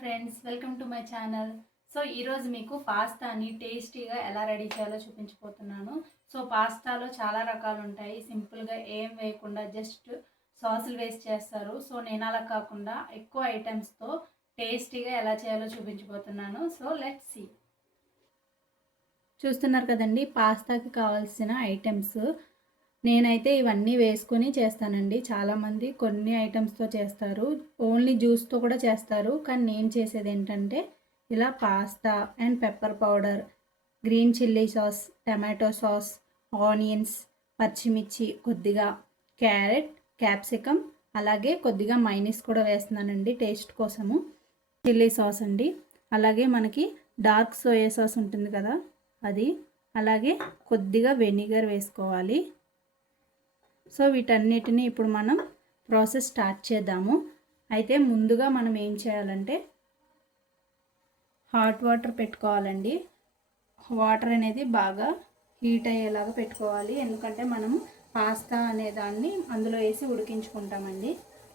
Friends, welcome to my channel. So ఈరోజు మీకు పాస్తాని టేస్టీగా ఎలా రెడీ చేయాలో చూపించబోతున్నాను. సో పాస్తాలో చాలా రకాలు ఉంటాయి. సింపుల్గా ఏం వేయకుండా జస్ట్ సాసులు వేసి చేస్తారు. సో నేను అలా కాకుండా ఎక్కువ ఐటమ్స్తో టేస్టీగా ఎలా చేయాలో చూపించబోతున్నాను. So let's see. చూస్తున్నారు కదండి, పాస్తాకి కావాల్సిన ఐటమ్స్. నేనైతే ఇవన్నీ వేసుకొని చేస్తానండి. చాలామంది కొన్ని ఐటమ్స్తో చేస్తారు, ఓన్లీ జ్యూస్తో కూడా చేస్తారు. కానీ నేను చేసేది ఏంటంటే ఇలా pasta and pepper powder, green chilli sauce, tomato sauce, onions, పచ్చిమిర్చి, కొద్దిగా క్యారెట్, క్యాప్సికమ్, అలాగే కొద్దిగా మైనస్ కూడా వేస్తున్నానండి టేస్ట్ కోసము. చిల్లీ సాస్ అండి, అలాగే మనకి డార్క్ సోయా సాస్ ఉంటుంది కదా అది, అలాగే కొద్దిగా వెనిగర్ వేసుకోవాలి. సో వీటన్నిటిని ఇప్పుడు మనం ప్రాసెస్ స్టార్ట్ చేద్దాము. అయితే ముందుగా మనం ఏం చేయాలంటే హాట్ వాటర్ పెట్టుకోవాలండి. వాటర్ అనేది బాగా హీట్ అయ్యేలాగా పెట్టుకోవాలి, ఎందుకంటే మనం పాస్తా అనే దాన్ని అందులో వేసి ఉడికించుకుంటామండి.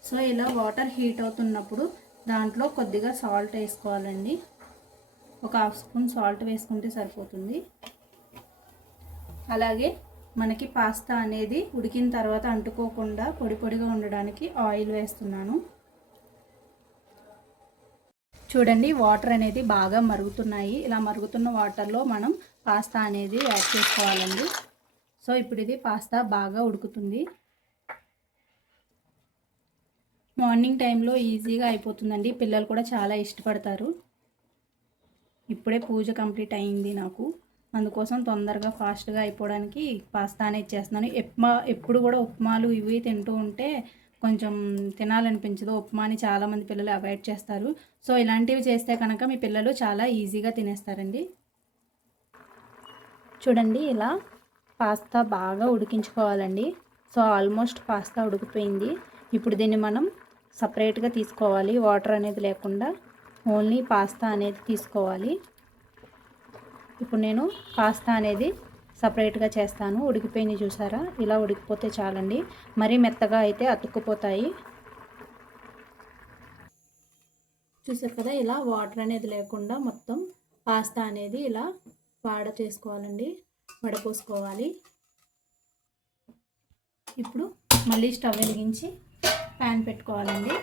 సో ఇలా వాటర్ హీట్ అవుతున్నప్పుడు దాంట్లో కొద్దిగా సాల్ట్ వేసుకోవాలండి. ఒక హాఫ్ స్పూన్ సాల్ట్ వేసుకుంటే సరిపోతుంది. అలాగే మనకి పాస్తా అనేది ఉడికిన తర్వాత అంటుకోకుండా పొడి పొడిగా ఉండడానికి ఆయిల్ వేస్తున్నాను. చూడండి, వాటర్ అనేది బాగా మరుగుతున్నాయి. ఇలా మరుగుతున్న వాటర్లో మనం పాస్తా అనేది యాడ్ చేసుకోవాలండి. సో ఇప్పుడు ఇది పాస్తా బాగా ఉడుకుతుంది. మార్నింగ్ టైంలో ఈజీగా అయిపోతుందండి, పిల్లలు కూడా చాలా ఇష్టపడతారు. ఇప్పుడే పూజ కంప్లీట్ అయింది నాకు, అందుకోసం తొందరగా ఫాస్ట్గా అయిపోవడానికి పాస్తా అనేది చేస్తున్నాను. ఎప్పుడు కూడా ఉప్మాలు ఇవి తింటూ ఉంటే కొంచెం తినాలనిపించదు. ఉప్మాని చాలామంది పిల్లలు అవాయిడ్ చేస్తారు. సో ఇలాంటివి చేస్తే కనుక మీ పిల్లలు చాలా ఈజీగా తినేస్తారండి. చూడండి, ఇలా పాస్తా బాగా ఉడికించుకోవాలండి. సో ఆల్మోస్ట్ పాస్తా ఉడికిపోయింది. ఇప్పుడు దీన్ని మనం సపరేట్గా తీసుకోవాలి, వాటర్ అనేది లేకుండా ఓన్లీ పాస్తా అనేది తీసుకోవాలి. ఇప్పుడు నేను పాస్తా అనేది సపరేట్గా చేస్తాను. ఉడికిపోయింది చూసారా, ఇలా ఉడికిపోతే చాలండి, మరీ మెత్తగా అయితే అతుక్కుపోతాయి. చూసారు కదా, ఇలా వాటర్ అనేది లేకుండా మొత్తం పాస్తా అనేది ఇలా చేసుకోవాలండి, వడపోసుకోవాలి. ఇప్పుడు మళ్ళీ స్టవ్ వెలిగించి ప్యాన్ పెట్టుకోవాలండి.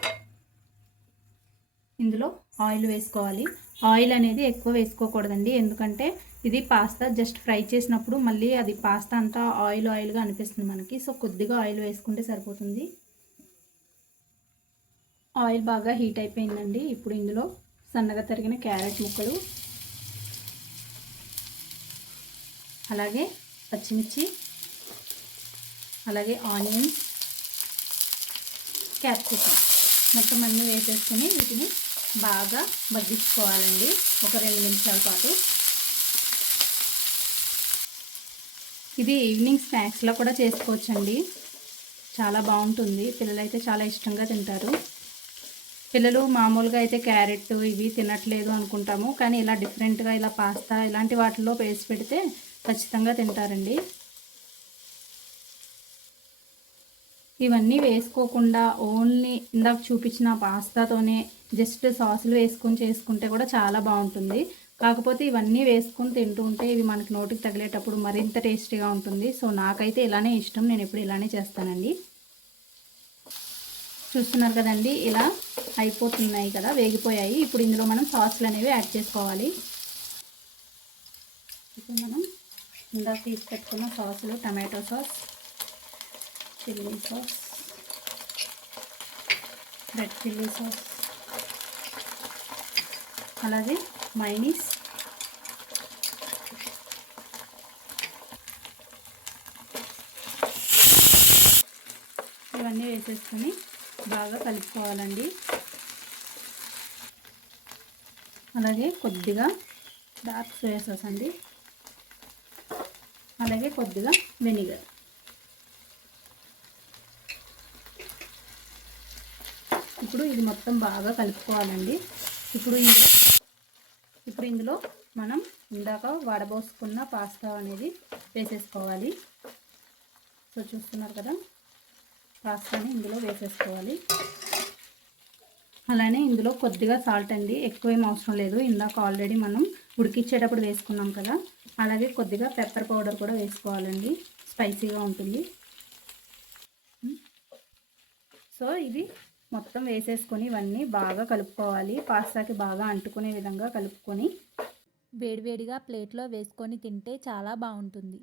ఇందులో ఆయిల్ వేసుకోవాలి. ఆయిల్ అనేది ఎక్కువ వేసుకోకూడదండి, ఎందుకంటే ఇది పాస్తా జస్ట్ ఫ్రై చేసినప్పుడు మళ్ళీ అది పాస్తా అంతా ఆయిల్గా అనిపిస్తుంది మనకి. సో కొద్దిగా ఆయిల్ వేసుకుంటే సరిపోతుంది. ఆయిల్ బాగా హీట్ అయిపోయిందండి. ఇప్పుడు ఇందులో సన్నగా తరిగిన క్యారెట్ ముక్కలు, అలాగే పచ్చిమిర్చి, అలాగే ఆనియన్స్, క్యాప్సికమ్ మొత్తం అన్నీ వేసేసుకొని వీటిని బాగా మగ్గించుకోవాలండి ఒక 2 నిమిషాల పాటు. ఇది ఈవినింగ్ స్నాక్స్లో కూడా చేసుకోవచ్చండి, చాలా బాగుంటుంది. పిల్లలైతే చాలా ఇష్టంగా తింటారు. పిల్లలు మామూలుగా అయితే క్యారెట్ ఇవి తినట్లేదు అనుకుంటాము, కానీ ఇలా డిఫరెంట్గా ఇలా పాస్తా ఇలాంటి వాటిల్లో వేసి పెడితే ఖచ్చితంగా తింటారండి. ఇవన్నీ వేసుకోకుండా ఓన్లీ ఇందాక చూపించిన పాస్తాతోనే జస్ట్ సాసులు వేసుకొని చేసుకుంటే కూడా చాలా బాగుంటుంది. కాకపోతే ఇవన్నీ వేసుకొని తింటూ ఉంటే ఇవి మనకి నోటికి తగిలేటప్పుడు మరింత టేస్టీగా ఉంటుంది. సో నాకైతే ఇలానే ఇష్టం, నేను ఎప్పుడు ఇలానే చేస్తానండి. చూస్తున్నారు కదండి, ఇలా అయిపోతున్నాయి కదా, వేగిపోయాయి. ఇప్పుడు ఇందులో మనం సాసులు అనేవి యాడ్ చేసుకోవాలి. ఇప్పుడు మనం ఇందాక తీసి పెట్టుకున్న సాసులు, tomato sauce, chilli sauce, red chilli sauce, అలాగే మైనీస్, ఇవన్నీ వేసేసుకొని బాగా కలుపుకోవాలండి. అలాగే కొద్దిగా డార్క్ సోయా సాస్ అండి, అలాగే కొద్దిగా వెనిగర్. ఇప్పుడు ఇది మొత్తం బాగా కలుపుకోవాలండి. ఇప్పుడు ఇందులో మనం ఇందాక వడబోసుకున్న పాస్తా అనేది వేసేసుకోవాలి. సో చూస్తున్నారు కదా, పాస్తాని ఇందులో వేసేసుకోవాలి. అలానే ఇందులో కొద్దిగా సాల్ట్ అండి, ఎక్కువేం అవసరం లేదు. ఇందాక ఆల్రెడీ మనం ఉడికిచ్చేటప్పుడు వేసుకున్నాం కదా. అలాగే కొద్దిగా పెప్పర్ పౌడర్ కూడా వేసుకోవాలండి, స్పైసీగా ఉంటుంది. సో ఇది మొత్తం వేసేసుకొని ఇవన్నీ బాగా కలుపుకోవాలి. పాస్తాకి బాగా అంటుకునే విధంగా కలుపుకొని వేడివేడిగా ప్లేట్లో వేసుకొని తింటే చాలా బాగుంటుంది.